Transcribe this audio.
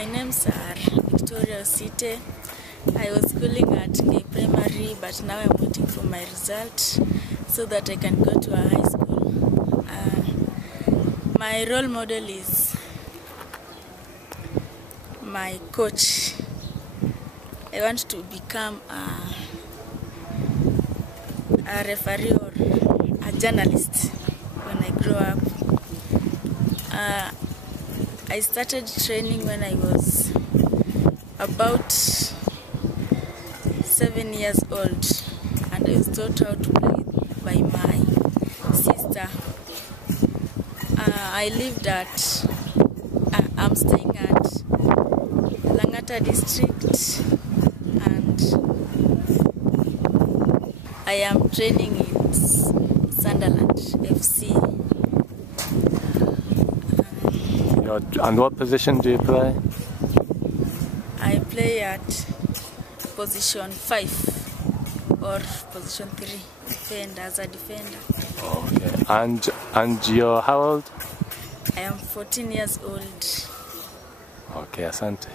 My names are Victoria Osite. I was schooling at Ngei Primary, but now I'm waiting for my result so that I can go to a high school. My role model is my coach. I want to become a referee or a journalist when I grow up. I started training when I was about 7 years old, and I was taught how to play by my sister. I'm staying at Langata district, and I am training in Sunderland FC. And what position do you play? I play at position 5 or position 3, as a defender. Okay. And you're how old? I am 14 years old. Okay, asante.